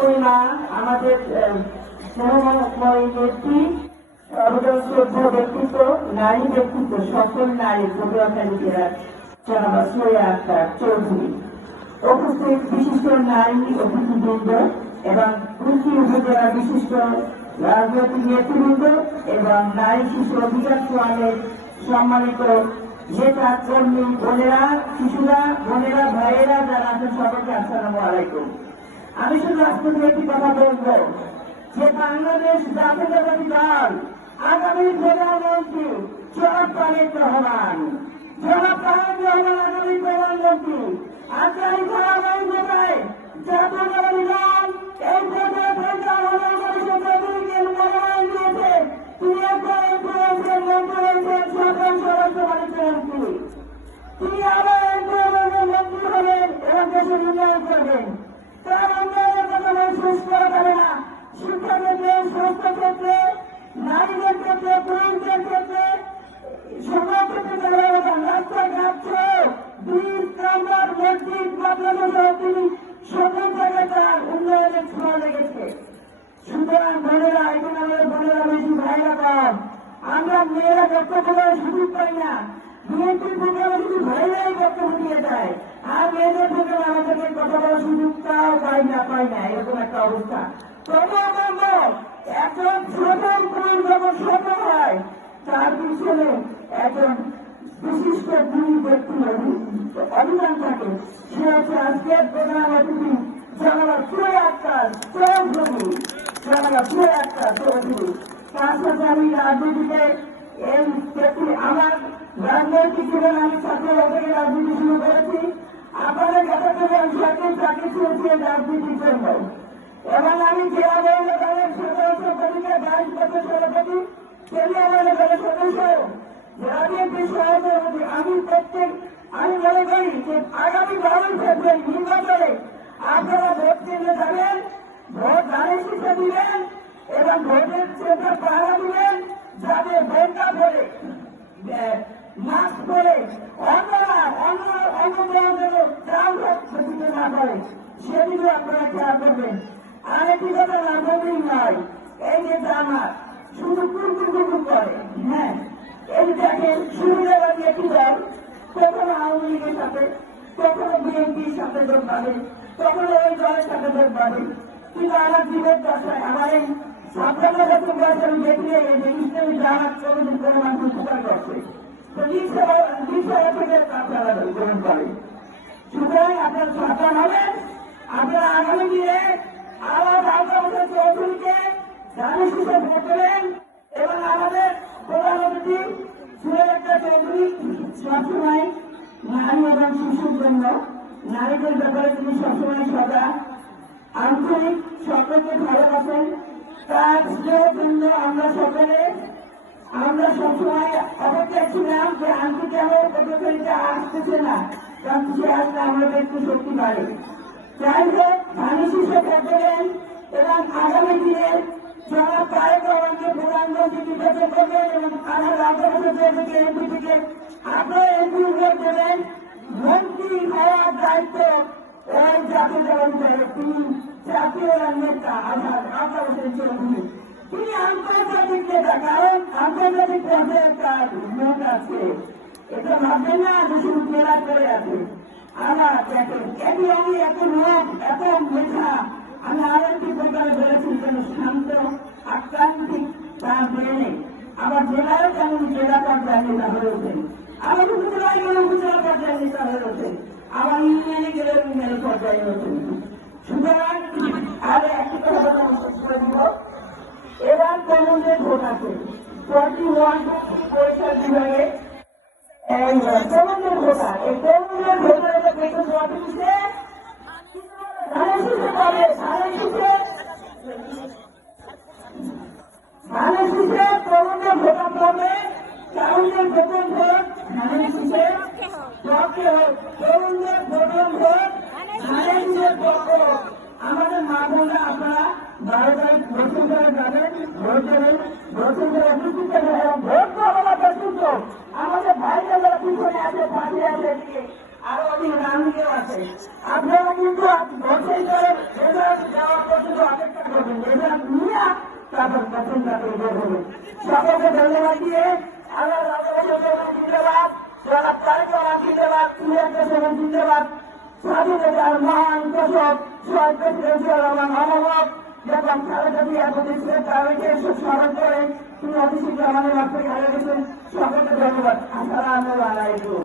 মহিলা আমাদের মনোময় নেত্রী, সর্বজন শ্রদ্ধা ব্যক্তিত্ব, নারী ব্যক্তিত্ব, সকল নারী পটুয়াখালী জেলার জনাব সোয়া আক্তার চৌধুরী, উপস্থিত বিশিষ্ট নারী অতিথিবৃন্দ এবং কুষ্টি উপজেলার বিশিষ্ট রাজনৈতিক নেতৃবৃন্দ এবং নারী শিশু অধিকার ফোরামের সম্মানিত নেতা কর্মী বোনেরা, শিশুরা, বোনেরা, ভাইয়েরা যারা আছেন সকলকে আসসালামু আলাইকুম। আমি শুধু আজকে একটি কথা বলব যে বাংলাদেশ জাতীয়তাবাদী দল আগামী প্রধানমন্ত্রী জনাব তারেক রহমান, জনাব তারেক রহমান আগামী প্রধানমন্ত্রী। আজকাল আগামী কোথায় জাতীয়তাবাদী দল এই পর্যায়ে মনোনয়ন দিয়েছে। তিনি একবার মন্ত্রী হয়েছেন, সকল সদস্য মন্ত্রী। তিনি আবার মন্ত্রী হবেন এবং দেশের উন্নয়ন করবেন। তার উন্নয়নের কথা শেষ করা যাবে না। শিক্ষা ক্ষেত্রে, স্বাস্থ্য ক্ষেত্রে, নারীদের ক্ষেত্রে, পুরুষদের ক্ষেত্রে, সমাজ ক্ষেত্রে রাস্তাঘাট ব্রিজ, কামরার, মসজিদ, মাদ্রাসা তিনি সকল জায়গায় তার উন্নয়নের ছোঁয়া লেগেছে। সুতরাং বোনেরা, এখানে আমাদের বোনেরা বেশি, ভাইরা কম। আমরা মেয়েরা বক্তব্য করার সুযোগ পাই না। বিএনপির থেকে শুধু ভাইরাই বক্তব্য দিয়ে যায়, আর মেয়েদের থেকে আমাদেরকে কথা বলার সুযোগটাও পাই না এরকম একটা অবস্থা। তবু আমরা একজন ছোট পুরুষ যখন ছোট হয় তার পিছনে একজন বিশিষ্ট গুরু ব্যক্তি অভিযান থাকে। সে হচ্ছে আজকের প্রধান অতিথি জনাব সোয়া আক্তার চৌধুরী। তার সাথে আমি রাজনীতিতে এই ব্যক্তি, আমার রাজনৈতিক জীবন আমি ছাত্ররা থেকে রাজনীতি শুরু করেছি। আপনাদের কাছে থেকে আমি চাকরি ছেড়েছি রাজনীতির জন্য, এবং আমি জেলা মহিলা দলের সদস্য কমিটিতে 22 বছর সভাপতি, কেন্দ্রীয় মহিলা দলের সদস্য, রাজনীতির সভাপতি। আমি মনে করি যে আগামী 12 ফেব্রুয়ারি নির্বাচনে আপনারা ভোট কেন্দ্রে যাবেন, ভোট ধানের শীষে দিবেন এবং ভোটের চেষ্টা পাহারা দিবেন, যাতে বোরকা পরে, মাস্ক পরে অন্য না করে সেদিকে আপনারা খেয়াল করবেন। আরেকটি কথা না বলেই নয়, এই যে জামাত শুধু কুরকুর করে, হ্যাঁ, এই দেখেন সুবিধাবাদী একটি দল, কখনো আওয়ামী লীগের সাথে, কখনো বিএনপির সাথে যোগ পাবে, কখনো ওই দলের সাথে যোগ পাবে। কিন্তু আমার জীবন দশায়, আমার এই 57 বছর বয়স আমি দেখলে যে ইসলামী জামাত কমিটির কোনো মানুষ উপকার করছে, তো নিশ্চয় থেকে আপনারা গ্রহণ করে। সুতরাং আপনারা সাবধান হবেন। আপনারা আগামী দিনে আবার আওতাবদের চৌধুরীকে ধানের শীষে ভোট দেবেন এবং আমাদের প্রধান অতিথি সোয়া আক্তার চৌধুরী সবসময় নারী এবং শিশুর জন্য, নারীদের ব্যাপারে তিনি সবসময় সদা আন্তরিক, সকলকে ভালোবাসেন। তার জন্য আমরা সবসময় অপেক্ষা ছিলাম যে আন্টি কেমন পদ্ধতিতে আসতেছে না, কারণ সে আসলে আমাদের একটু শক্তি বাড়ে। যাই হোক, ধানের শীষে ভোট দেবেন এবং আগামী দিনে জনাব তারেক রহমানকে প্রধানমন্ত্রী নির্বাচন করবেন এবং আমার রাজ্যসভা থেকে এমপি থেকে আপনারা এমপি ভোট দেবেন। মন্ত্রী হওয়ার দায়িত্ব ওই জাতীয়তাবাদী দলের, তিনি জাতীয় নেতা আওতাবদের চৌধুরী, তিনি আন্তর্জাতিক নেতা, কারণ আন্তর্জাতিক পর্যায়ে তার লোক আছে। এটা ভাববেন না যে শুধু জেলা করে আছে। আমার দেখেন, এটি আমি এত লোক, এত মেধা, আমি আরেকটি প্রকারে বলেছি যেন শান্ত, আক্রান্তিক তার ব্রেনে। আবার জেলারও যেমন জেলা পর্যায়ে নেতা হয়ে ওঠেন, আবার উপজেলায় গেলে উপজেলা পর্যায়ে নেতা হয়ে ওঠেন, আবার ইউনিয়নে গেলে ইউনিয়নের পর্যায়ে ওঠেন। সুতরাং আরো একটি কথা করে দিব, এবার তরুণদের ভোট আছে 41 পরীক্ষা বিভাগে তরুণদের ভোটার। এই তরুণদের ভোটার দেখুন অফিসে ধানের শীষে তরুণদের ভোটার পাবে। তরুণদের প্রথম ভোট ধানের শীষে, তরুণদের প্রথম ভোট ধানের শীষের পক্ষ। আমাদের মা বোনরা আপনারা 12 তারিখ বসুন্ধরা যাবেন, ভোট দেবেন, বসুন্ধরা উপস্থিত থাকবেন এবং ভোট পাওয়া সুস্থ। আমাদের ভাইরা যারা পিছনে আছে, পাশে আছে, এদিকে আরো অনেক রাজনীতিও আছে, আপনারা কিন্তু বসেই করে দেওয়ার পছন্দ চিন্তা করে বের হবে। সকলকে ধন্যবাদ দিয়ে আমার জিন্দাবাদ, জনাব তারেক রহমান জিন্দাবাদ, তুমি একটা সময় জিন্দাবাদ, স্বাধীনতার মহান ঘোষক শহীদ প্রেসিডেন্ট জিয়াউর রহমান অমর যখন খালেদা জিয়া প্রতিষ্ঠা তাদেরকে স্মরণ করে তিনি অতি শীঘ্র আমাদের মাঠ থেকে হারিয়ে গেছেন। সকলকে ধন্যবাদ। আসসালামু আলাইকুম।